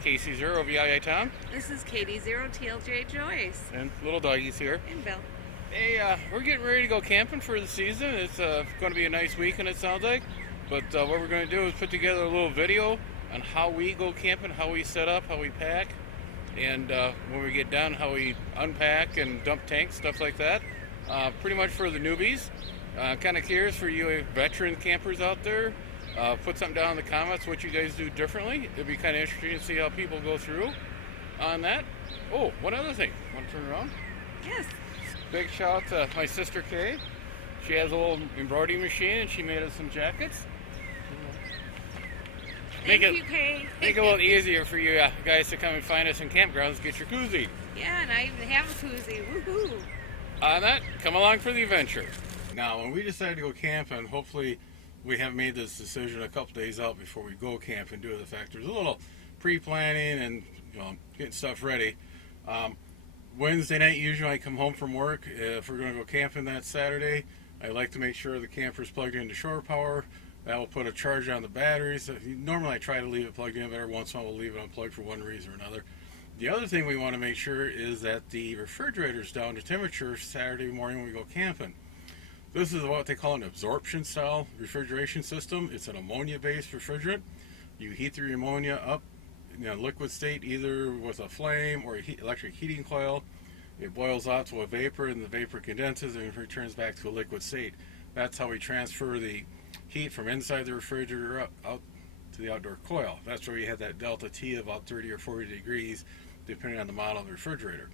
KC0VII Tom. This is KD0TLJ Joyce. And little doggies here. And Bill. Hey, we're getting ready to go camping for the season. It's going to be a nice weekend, it sounds like. But what we're going to do is put together a little video on how we go camping, how we set up, how we pack, and when we get done, how we unpack and dump tanks, stuff like that. Pretty much for the newbies. Kind of curious for you veteran campers out there. Put something down in the comments what you guys do differently. It'd be kind of interesting to see how people go through on that. Oh, one other thing. Want to turn around? Yes. Big shout out to my sister Kay. She has a little embroidery machine and she made us some jackets. Thank you, Kay. Make it a little easier for you guys to come and find us in campgrounds and get your koozie. Yeah, and I even have a koozie. Woohoo! On that, come along for the adventure. Now, when we decided to go camping, hopefully we have made this decision a couple days out before we go camping due to the fact there's a little pre-planning and getting stuff ready. Wednesday night, usually I come home from work. If we're going to go camping that Saturday, I like to make sure the camper's plugged into shore power. That will put a charge on the batteries. Normally I try to leave it plugged in, but every once in a while we'll leave it unplugged for one reason or another. The other thing we want to make sure is that the refrigerator's down to temperature Saturday morning when we go camping. This is what they call an absorption style refrigeration system. It's an ammonia-based refrigerant. You heat the ammonia up in a liquid state either with a flame or electric heating coil. It boils out to a vapor and the vapor condenses and returns back to a liquid state. That's how we transfer the heat from inside the refrigerator out to the outdoor coil. That's where you have that delta T of about 30 or 40 degrees depending on the model of the refrigerator.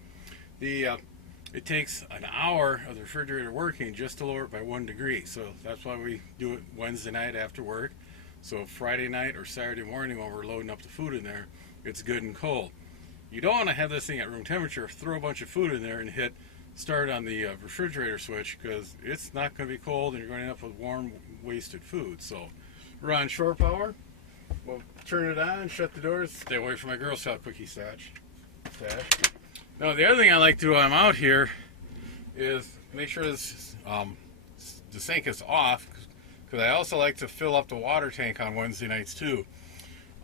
It takes an hour of the refrigerator working just to lower it by 1 degree. So that's why we do it Wednesday night after work. So Friday night or Saturday morning when we're loading up the food in there, it's good and cold. You don't want to have this thing at room temperature, throw a bunch of food in there and hit start on the refrigerator switch because it's not going to be cold and you're going to end up with warm, wasted food. So we're on shore power. We'll turn it on, shut the doors, stay away from my Girl Scout cookie stash. Now the other thing I like to do when I'm out here is make sure this, the sink is off, because I also like to fill up the water tank on Wednesday nights too.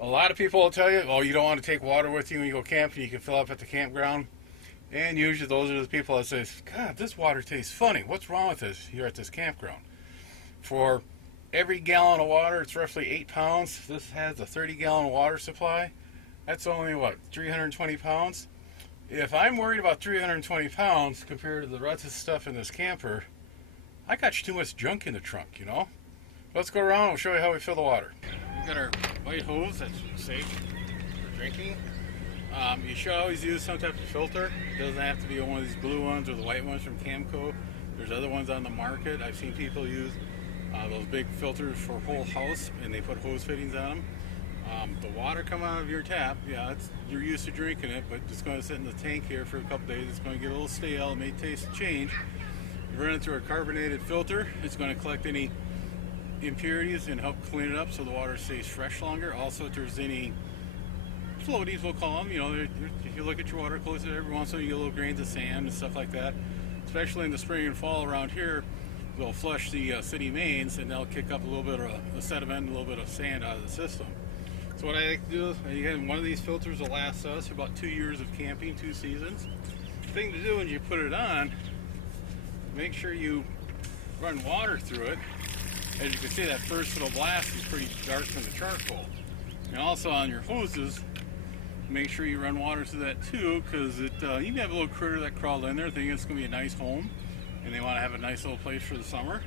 A lot of people will tell you, oh, you don't want to take water with you when you go camping, you can fill up at the campground. And usually those are the people that say, God, this water tastes funny. What's wrong with this here at this campground? For every gallon of water, it's roughly 8 pounds. This has a 30-gallon water supply. That's only, what, 320 pounds? If I'm worried about 320 pounds compared to the rest of the stuff in this camper, I got too much junk in the trunk, you know? Let's go around and we'll show you how we fill the water. We've got our white hose that's safe for drinking. You should always use some type of filter. It doesn't have to be one of these blue ones or the white ones from Camco. There's other ones on the market. I've seen people use those big filters for whole house and they put hose fittings on them. The water coming out of your tap, yeah, you're used to drinking it, but it's going to sit in the tank here for a couple days. It's going to get a little stale. It may taste change. You run it through a carbonated filter. It's going to collect any impurities and help clean it up so the water stays fresh longer. Also, if there's any floaties, we'll call them, if you look at your water closet, every once in a while you get little grains of sand and stuff like that. Especially in the spring and fall around here, they'll flush the city mains and they'll kick up a little bit of the sediment, a little bit of sand out of the system. So what I like to do is, again, one of these filters will last us about 2 years of camping, 2 seasons. The thing to do when you put it on, make sure you run water through it. As you can see, that first little blast is pretty dark from the charcoal. And also on your hoses, make sure you run water through that too, because you can have a little critter that crawled in there thinking it's going to be a nice home, and they want to have a nice little place for the summer.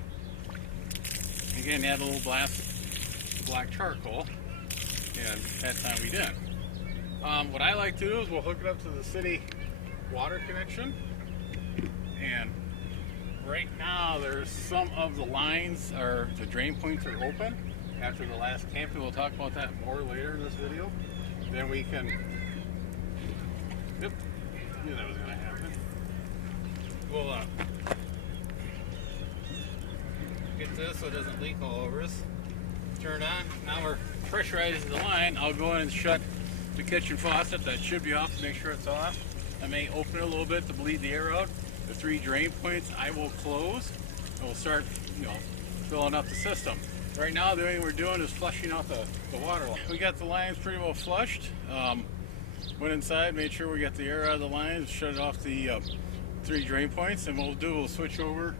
Again, add a little blast of black charcoal. And that time we did. What I like to do is we'll hook it up to the city water connection. And right now there's some of the lines, or the drain points are open. After the last camping, we'll talk about that more later in this video. Then we can, yep, knew that was going to happen. We'll get this so it doesn't leak all over us. Turn on. Now we're pressurizing the line. I'll go in and shut the kitchen faucet. That should be off to make sure it's off. I may open it a little bit to bleed the air out. The 3 drain points I will close and we'll start, filling up the system. Right now the only thing we're doing is flushing out the water line. We got the lines pretty well flushed. Went inside, made sure we got the air out of the lines, shut off the 3 drain points, and what we'll do, we'll switch over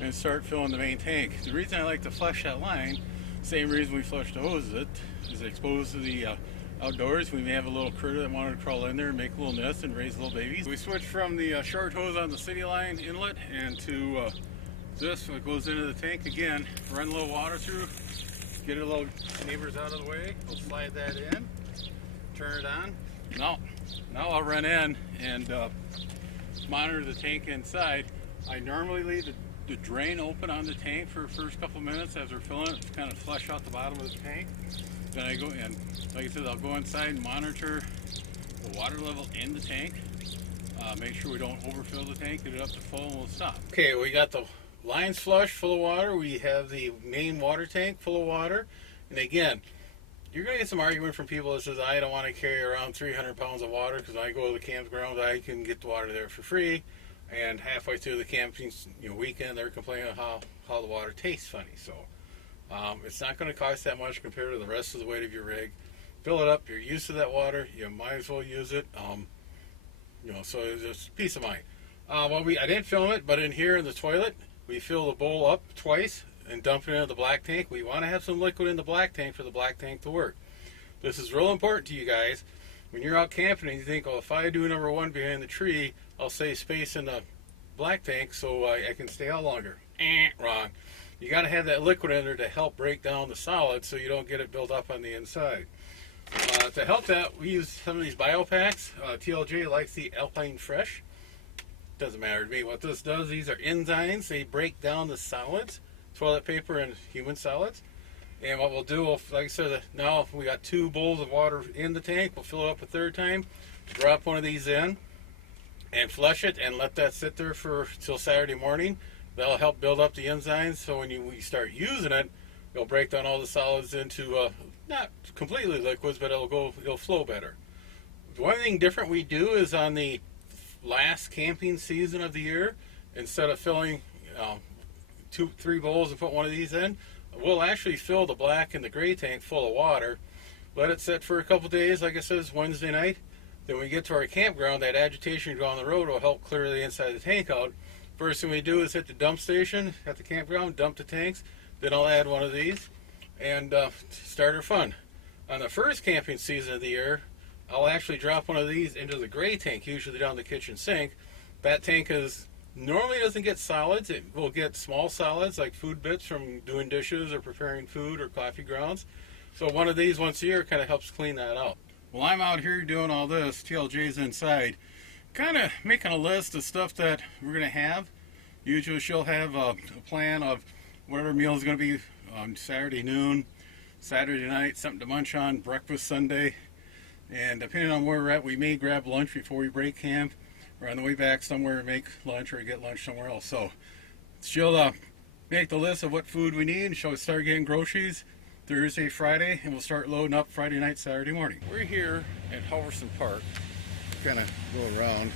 and start filling the main tank. The reason I like to flush that line, same reason we flush the hose, is exposed to the outdoors. We may have a little critter that wanted to crawl in there and make a little nest and raise little babies. We switched from the short hose on the city line inlet and to this that goes into the tank. Again, run a little water through, get a little neighbors out of the way. We'll slide that in, turn it on. Now I'll run in and monitor the tank inside. I normally leave the drain open on the tank for the first couple minutes as we're filling it to kind of flush out the bottom of the tank. Then I go in, like I said, I'll go inside and monitor the water level in the tank. Make sure we don't overfill the tank, get it up to full, and we'll stop. Okay, we got the lines flushed full of water. We have the main water tank full of water. And again, you're going to get some argument from people that says, I don't want to carry around 300 pounds of water because when I go to the campground, I can get the water there for free. And halfway through the camping weekend, they're complaining how the water tastes funny. So it's not going to cost that much compared to the rest of the weight of your rig. Fill it up. You're used to that water. You might as well use it. So it's just peace of mind. I didn't film it, but in here in the toilet, we fill the bowl up twice and dump it into the black tank. We want to have some liquid in the black tank for the black tank to work. This is real important to you guys. When you're out camping and you think, oh, if I do number 1 behind the tree, I'll save space in the black tank so I can stay out longer. Wrong. You got to have that liquid in there to help break down the solid so you don't get it built up on the inside. To help that, we use some of these biopacks. TLJ likes the Alpine Fresh. Doesn't matter to me what this does. These are enzymes. They break down the solids, toilet paper and human solids. And what we'll do, like I said, now we got 2 bowls of water in the tank. We'll fill it up a third time, drop one of these in, and flush it, and let that sit there till Saturday morning. That'll help build up the enzymes. So when you start using it, it'll break down all the solids into not completely liquids, but it'll flow better. One thing different we do is on the last camping season of the year, instead of filling 2-3 bowls and put one of these in, we'll actually fill the black and the gray tank full of water, let it sit for a couple days, like I said, it's Wednesday night. Then when we get to our campground, that agitation going on the road will help clear the inside of the tank out. First thing we do is hit the dump station at the campground, dump the tanks, then I'll add one of these and start our fun. On the first camping season of the year, I'll actually drop one of these into the gray tank, usually down the kitchen sink. That tank normally doesn't get solids. It will get small solids like food bits from doing dishes or preparing food or coffee grounds. So one of these once a year kind of helps clean that out. While I'm out here doing all this, TLJ's inside, kind of making a list of stuff that we're going to have. Usually she'll have a plan of whatever meal is going to be on Saturday noon, Saturday night, something to munch on, breakfast Sunday. And depending on where we're at, we may grab lunch before we break camp, or on the way back somewhere make lunch or get lunch somewhere else. So she'll make the list of what food we need, and she'll start getting groceries Thursday, Friday, and we'll start loading up Friday night, Saturday morning. We're here at Halverson Park. Kind of go around.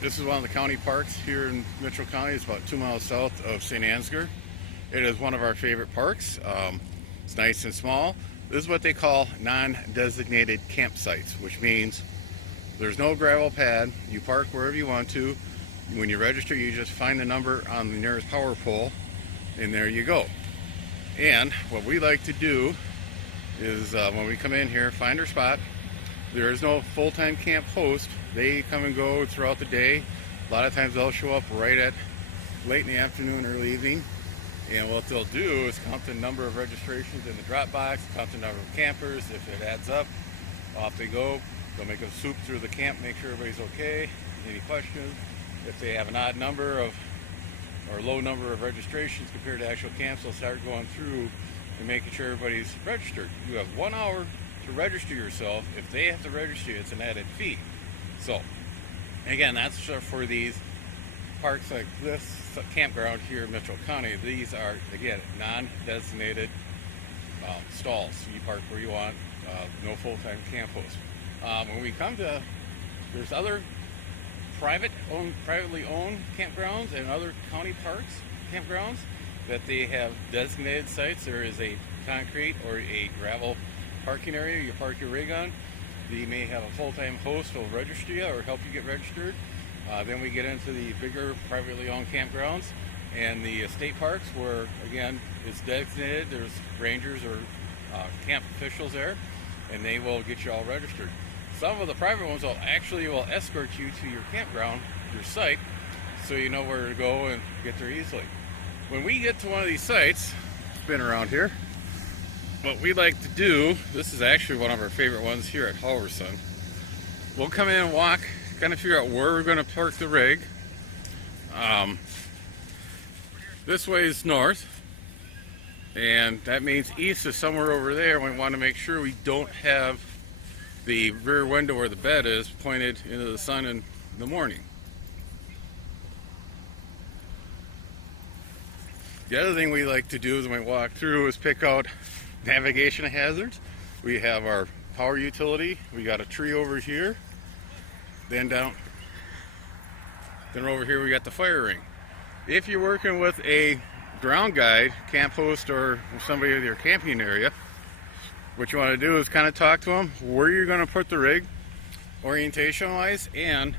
This is one of the county parks here in Mitchell County. It's about 2 miles south of St. Ansgar. It is one of our favorite parks. It's nice and small. This is what they call non-designated campsites, which means there's no gravel pad. You park wherever you want to. When you register, you just find the number on the nearest power pole, and there you go. And what we like to do is when we come in here, find our spot. There is no full-time camp host. They come and go throughout the day. A lot of times they'll show up right at late in the afternoon, early evening. And what they'll do is count the number of registrations in the drop box, count the number of campers. If it adds up, off they go. They'll make a swoop through the camp, make sure everybody's okay. Any questions? If they have an odd number of or low number of registrations compared to actual camps, they'll start going through and making sure everybody's registered. You have 1 hour to register yourself. If they have to register you, it's an added fee. So, again, that's for these parks like this campground here in Mitchell County. These are, again, non-designated stalls. You park where you want, no full-time camp host. When we come to, there's other privately owned campgrounds and other county parks campgrounds that they have designated sites. There is a concrete or a gravel parking area you park your rig on. You may have a full-time host who will register you or help you get registered. Then we get into the bigger privately owned campgrounds and the state parks where, again, it's designated. There's rangers or camp officials there, and they will get you all registered. Some of the private ones will escort you to your campground, your site, so you know where to go and get there easily. When we get to one of these sites, spin around here, what we like to do, this is actually one of our favorite ones here at Halverson. We'll come in and walk, kind of figure out where we're going to park the rig. This way is north, and that means east is somewhere over there. We want to make sure we don't have the rear window where the bed is pointed into the sun in the morning. The other thing we like to do when we walk through is pick out navigation hazards. We have our power utility. We got a tree over here. Then over here we got the fire ring. If you're working with a ground guide, camp host, or somebody in your camping area, what you want to do is kind of talk to them where you're going to put the rig, orientation wise, and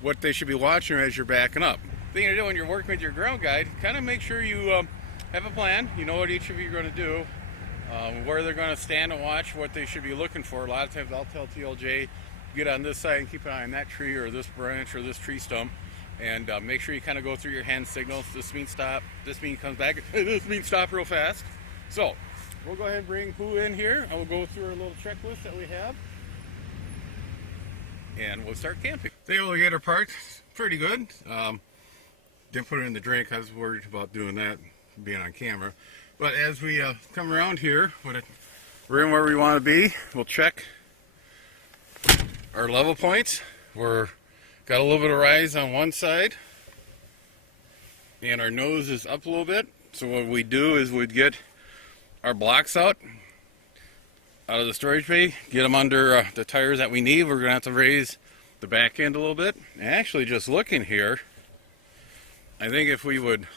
what they should be watching as you're backing up. The thing to do when you're working with your ground guide, kind of make sure you have a plan. You know what each of you are going to do, where they're going to stand and watch, what they should be looking for. A lot of times I'll tell TLJ, get on this side and keep an eye on that tree or this branch or this tree stump, and make sure you kind of go through your hand signals. This means stop, this means comes back, this means stop real fast. So we'll go ahead and bring Pooh in here, and we'll go through our little checklist that we have, and we'll start camping. The alligator parked pretty good. Didn't put it in the drink. I was worried about doing that, being on camera. But as we come around here, we're in where we want to be. We'll check our level points. We're got a little bit of rise on one side, and our nose is up a little bit. So what we do is we'd get our blocks out of the storage bay, get them under the tires that we need. We're gonna have to raise the back end a little bit. And actually, just looking here, I think if we would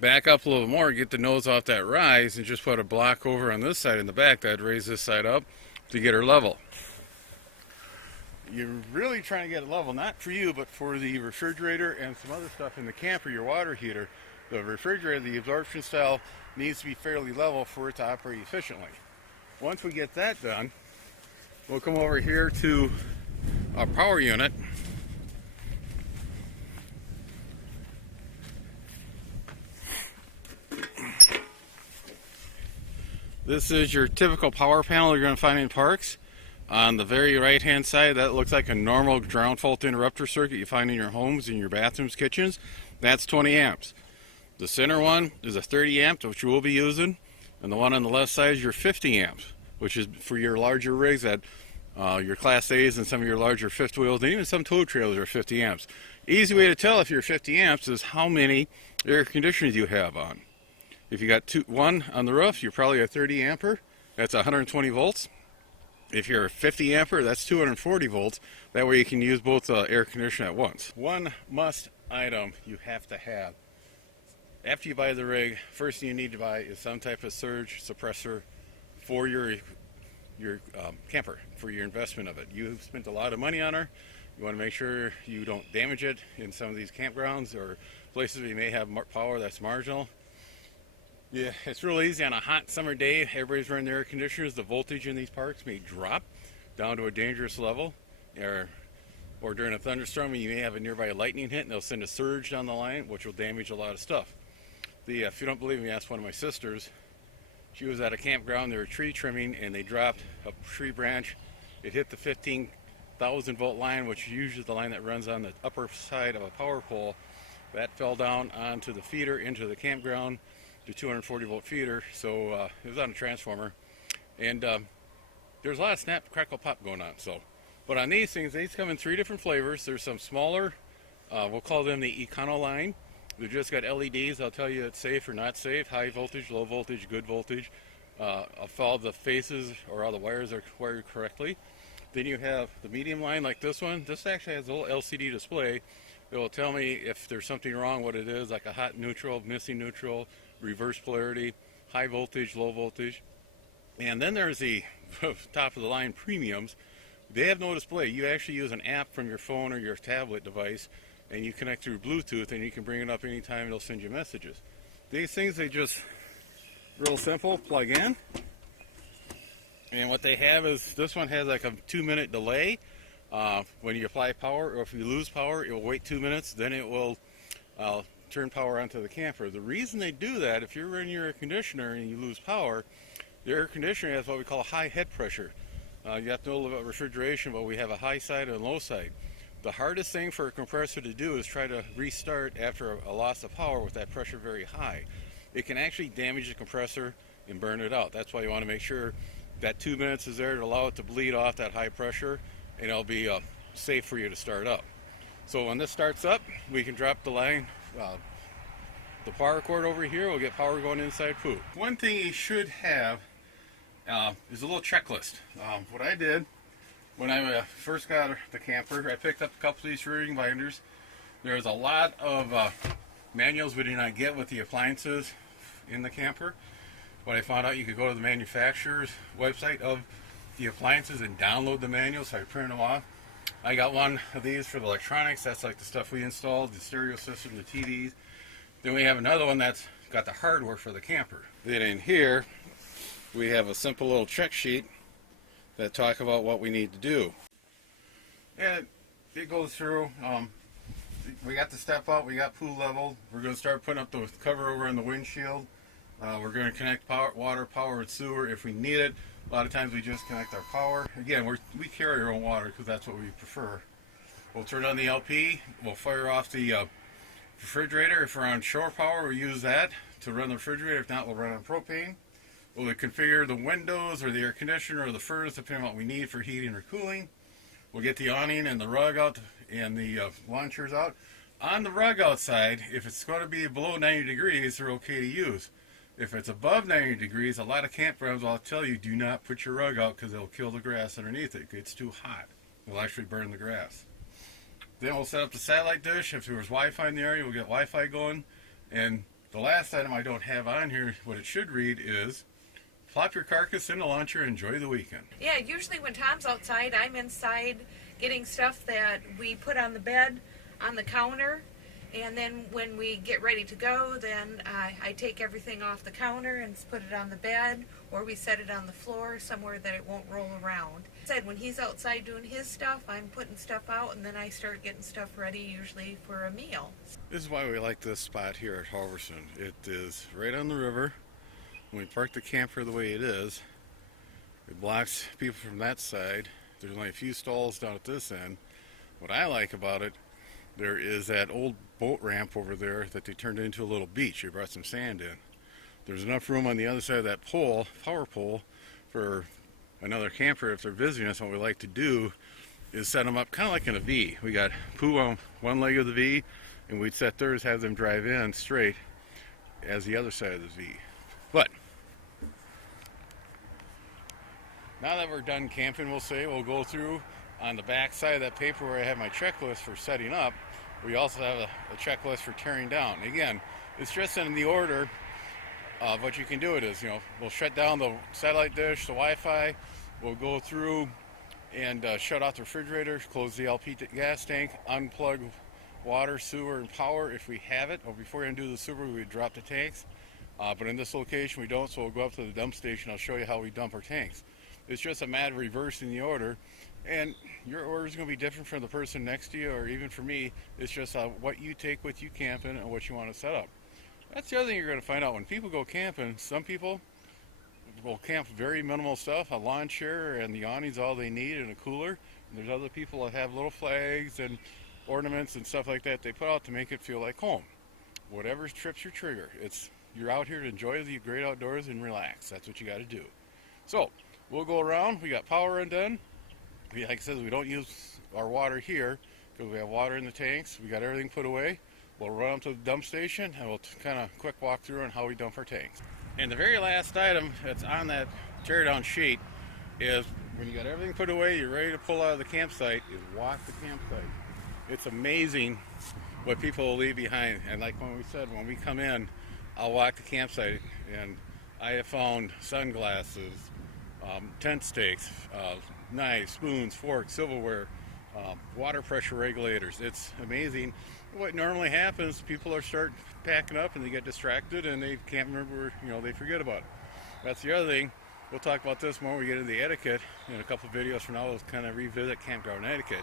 back up a little more, get the nose off that rise, and just put a block over on this side in the back, that'd raise this side up to get her level. You're really trying to get it level, not for you, but for the refrigerator and some other stuff in the camper, your water heater. The refrigerator, the absorption style, needs to be fairly level for it to operate efficiently. Once we get that done, we'll come over here to our power unit. This is your typical power panel you're going to find in parks. On the very right hand side, that looks like a normal ground fault interrupter circuit you find in your homes, in your bathrooms, kitchens. That's 20 amps. The center one is a 30 amp, which we'll be using, and the one on the left side is your 50 amps, which is for your larger rigs, that your Class A's and some of your larger fifth wheels, and even some tow trailers are 50 amps. Easy way to tell if you're 50 amps is how many air conditioners you have on. If you got one on the roof, you're probably a 30 ampere. That's 120 volts. If you're a 50 ampere, that's 240 volts. That way you can use both air conditioner at once. One must item you have to have. After you buy the rig, first thing you need to buy is some type of surge suppressor for your camper, for your investment of it. You've spent a lot of money on her. You want to make sure you don't damage it in some of these campgrounds or places where you may have power that's marginal. Yeah, it's real easy on a hot summer day. Everybody's running their air conditioners. The voltage in these parks may drop down to a dangerous level, or during a thunderstorm, you may have a nearby lightning hit, and they'll send a surge down the line, which will damage a lot of stuff. If you don't believe me, ask one of my sisters. She was at a campground. They were tree trimming, and they dropped a tree branch. It hit the 15,000 volt line, which is usually the line that runs on the upper side of a power pole. That fell down onto the feeder into the campground. The 240 volt feeder, so it was on a transformer, and there's a lot of snap, crackle, pop going on. But on these things, these come in 3 different flavors. There's some smaller, we'll call them the Econo line. They've just got LEDs. I'll tell you it's safe or not safe, high voltage, low voltage, good voltage. If all the faces or all the wires are wired correctly. Then you have the medium line like this one. This actually has a little LCD display that will tell me if there's something wrong, what it is, like a hot neutral, missing neutral, reverse polarity, high voltage, low voltage. And then there's the top of the line premiums. They have no display. You actually use an app from your phone or your tablet device, and you connect through Bluetooth, and you can bring it up anytime. It'll send you messages. These things, they just real simple, plug in. And what they have is, this one has like a 2-minute delay. When you apply power, or if you lose power, it will wait 2 minutes, then it will turn power onto the camper. The reason they do that, if you're running your air conditioner and you lose power, the air conditioner has what we call a high head pressure. You have to know a little about refrigeration, but we have a high side and a low side. The hardest thing for a compressor to do is try to restart after a loss of power with that pressure very high. It can actually damage the compressor and burn it out. That's why you want to make sure that 2 minutes is there to allow it to bleed off that high pressure, and it'll be safe for you to start up. So when this starts up, we can drop the line, the power cord over here. We'll get power going inside poop. One thing you should have is a little checklist. What I did when I first got the camper, I picked up a couple of these reading binders. There's a lot of manuals we did not get with the appliances in the camper. When I found out you could go to the manufacturer's website of the appliances and download the manuals, so I printed them off. I got one of these for the electronics. That's like the stuff we installed, the stereo system, the TVs. Then we have another one that's got the hardware for the camper. Then in here, we have a simple little check sheet that talk about what we need to do. And it goes through, we got the step out, we got pool level. We're going to start putting up the cover over on the windshield. We're going to connect water, power, and sewer if we need it. A lot of times we just connect our power. Again, we carry our own water because that's what we prefer. We'll turn on the LP. We'll fire off the refrigerator. If we're on shore power, we use that to run the refrigerator. If not, we'll run on propane. We'll configure the windows or the air conditioner or the furnace depending on what we need for heating or cooling. We'll get the awning and the rug out and the lawn chairs out. On the rug outside, if it's going to be below 90 degrees, they're okay to use. If it's above 90 degrees, a lot of campgrounds will tell you do not put your rug out because it'll kill the grass underneath it. It's too hot. It'll actually burn the grass. Then we'll set up the satellite dish. If there's Wi-Fi in the area, we'll get Wi-Fi going. And the last item I don't have on here, what it should read is, plop your carcass in the launcher, enjoy the weekend. Yeah, usually when Tom's outside, I'm inside getting stuff that we put on the bed, on the counter. And then when we get ready to go, then I take everything off the counter and put it on the bed, or we set it on the floor somewhere that it won't roll around. Said when he's outside doing his stuff, I'm putting stuff out, and then I start getting stuff ready usually for a meal. This is why we like this spot here at Halverson. It is right on the river. When we park the camper the way it is, it blocks people from that side. There's only a few stalls down at this end. What I like about it, there is that old boat ramp over there that they turned into a little beach. They brought some sand in. There's enough room on the other side of that pole, power pole, for another camper if they're visiting us. What we like to do is set them up kind of like in a V. We got poo on one leg of the V, and we'd set theirs, have them drive in straight as the other side of the V. But now that we're done camping, we'll go through on the back side of that paper where I have my checklist for setting up. We also have a checklist for tearing down. Again, it's just in the order of what you can do. It is, we'll shut down the satellite dish, the Wi-Fi. We'll go through and shut off the refrigerator, close the LP gas tank, unplug water, sewer, and power if we have it. Or before we undo the sewer, we would drop the tanks. But in this location, we don't, so we'll go up to the dump station. I'll show you how we dump our tanks. It's just a matter of reversing the order. And your order is going to be different from the person next to you, or even for me. It's just what you take with you camping and what you want to set up. That's the other thing you're going to find out. When people go camping, some people will camp very minimal stuff, a lawn chair and the awning's all they need, and a cooler. And there's other people that have little flags and ornaments and stuff like that they put out to make it feel like home. Whatever trips your trigger. You're out here to enjoy the great outdoors and relax. That's what you got to do. So we'll go around. We got power undone. Like I said, we don't use our water here because we have water in the tanks. We got everything put away. We'll run up to the dump station and we'll kind of quick walk through on how we dump our tanks. And the very last item that's on that tear down sheet is when you got everything put away, you're ready to pull out of the campsite, is walk the campsite. It's amazing what people will leave behind. And like when we said, when we come in, I'll walk the campsite, and I have found sunglasses, tent stakes, knives, spoons, forks, silverware, water pressure regulators. It's amazing. What normally happens, people are start packing up and they get distracted and they can't remember, they forget about it. That's the other thing. We'll talk about this more when we get into the etiquette in a couple of videos from now. We'll kind of revisit campground etiquette.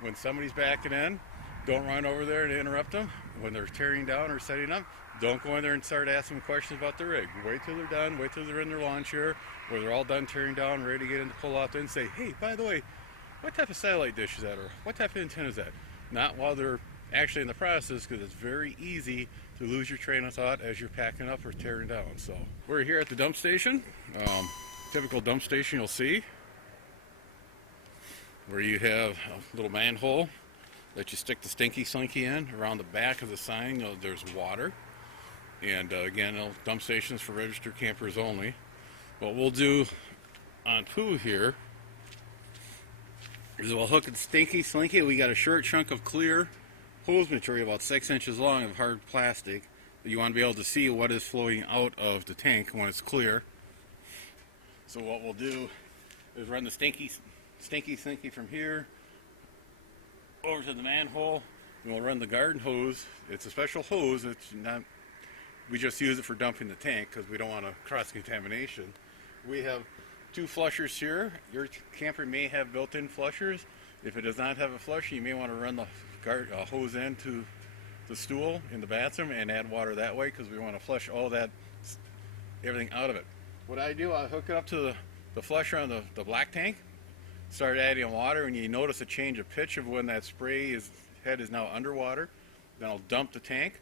When somebody's backing in, don't run over there and interrupt them. When they're tearing down or setting up, don't go in there and start asking questions about the rig. Wait till they're done, wait till they're in their lawn chair, where they're all done tearing down, ready to get in to pull out, then say, hey, by the way, what type of satellite dish is that, or what type of antenna is that? Not while they're actually in the process, because it's very easy to lose your train of thought as you're packing up or tearing down. So we're here at the dump station. Typical dump station you'll see, where you have a little manhole that you stick the stinky slinky in. Around the back of the sign, there's water. And again, dump stations for registered campers only. What we'll do on poo here is we'll hook the stinky slinky. We got a short chunk of clear hose material, about 6 inches long, of hard plastic. You want to be able to see what is flowing out of the tank when it's clear. So what we'll do is run the stinky slinky from here over to the manhole, and we'll run the garden hose. It's a special hose. It's not. We just use it for dumping the tank because we don't want to cross-contamination. We have 2 flushers here. Your camper may have built-in flushers. If it does not have a flusher, you may want to run the hose into the stool in the bathroom and add water that way, because we want to flush all that, everything out of it. What I do, I hook it up to the flusher on the black tank, start adding water, and you notice a change of pitch of when that head is now underwater. Then I'll dump the tank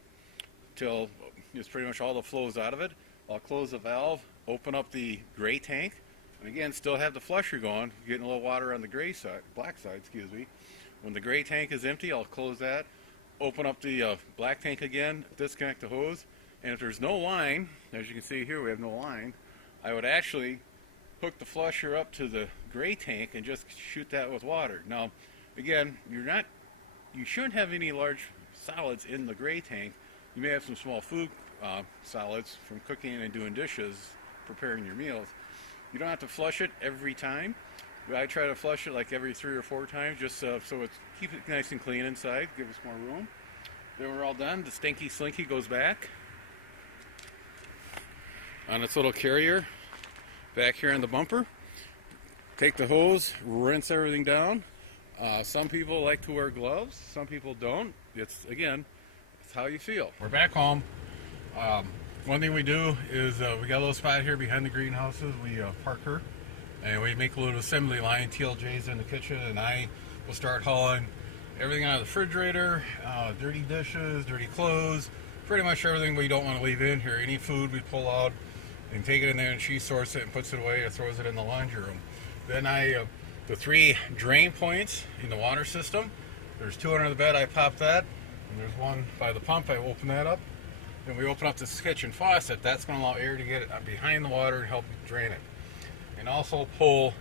till it's pretty much all the flows out of it. I'll close the valve, open up the gray tank, and again, still have the flusher going, getting a little water on the black side, excuse me. When the gray tank is empty, I'll close that, open up the black tank again, disconnect the hose, and if there's no line, as you can see here, we have no line, I would actually hook the flusher up to the gray tank and just shoot that with water. Now, again, you shouldn't have any large solids in the gray tank. You may have some small food solids from cooking and doing dishes, preparing your meals. You don't have to flush it every time. I try to flush it like every 3 or 4 times, just so keep it nice and clean inside, give us more room. Then we're all done. The stinky slinky goes back on its little carrier back here on the bumper. Take the hose, rinse everything down. Some people like to wear gloves, some people don't. It's how you feel. We're back home. One thing we do is we got a little spot here behind the greenhouses. We park her and we make a little assembly line. TLJ's in the kitchen, and I will start hauling everything out of the refrigerator, dirty dishes, dirty clothes, pretty much everything we don't want to leave in here. Any food we pull out and take it in there, and she sorts it and puts it away or throws it in the laundry room. Then the 3 drain points in the water system, there's 2 under the bed. I pop that, and there's one by the pump. I open that up. Then we open up this kitchen faucet. That's going to allow air to get it behind the water and help drain it. And also pull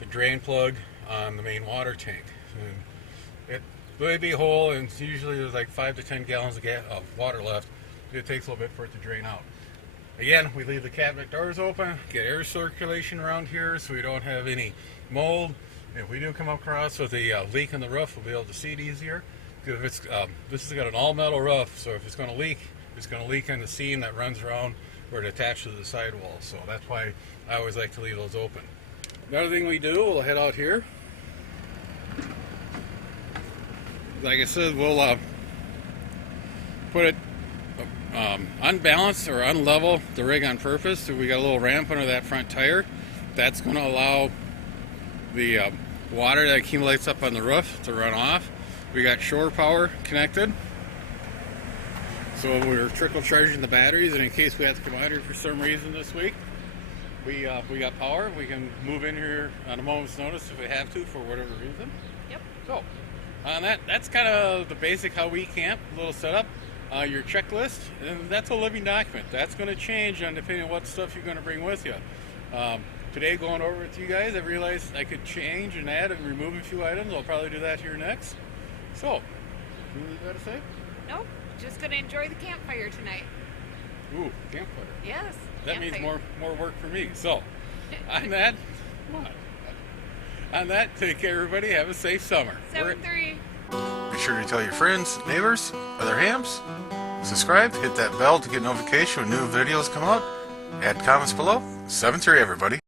the drain plug on the main water tank. And it may be whole, and usually there's like 5 to 10 gallons of water left. It takes a little bit for it to drain out. Again, we leave the cabinet doors open, get air circulation around here so we don't have any mold. If we do come across with a leak in the roof, we'll be able to see it easier. Because this has got an all-metal roof, so if it's going to leak, it's going to leak in the seam that runs around where it attaches to the sidewall. So that's why I always like to leave those open. Another thing we do, we'll head out here. Like I said, we'll put it unbalanced or unlevel the rig on purpose. So we got a little ramp under that front tire. That's going to allow the water that accumulates up on the roof to run off. We got shore power connected, so we're trickle charging the batteries, and in case we have to come out here for some reason this week, we got power. We can move in here on a moment's notice if we have to for whatever reason. Yep. So that's kind of the basic how we camp, a little setup. Your checklist, and that's a living document. That's going to change on depending on what stuff you're going to bring with you. Today, going over with you guys, I realized I could change and add and remove a few items. I'll probably do that here next. So, anything you got to say? Nope. Just going to enjoy the campfire tonight. Ooh, campfire. Yes. That means more work for me. So, On that, what? On that, take care, everybody. Have a safe summer. 7-3. Be sure to tell your friends, neighbors, other hams. Subscribe, hit that bell to get notification when new videos come out. Add comments below. 7-3, everybody.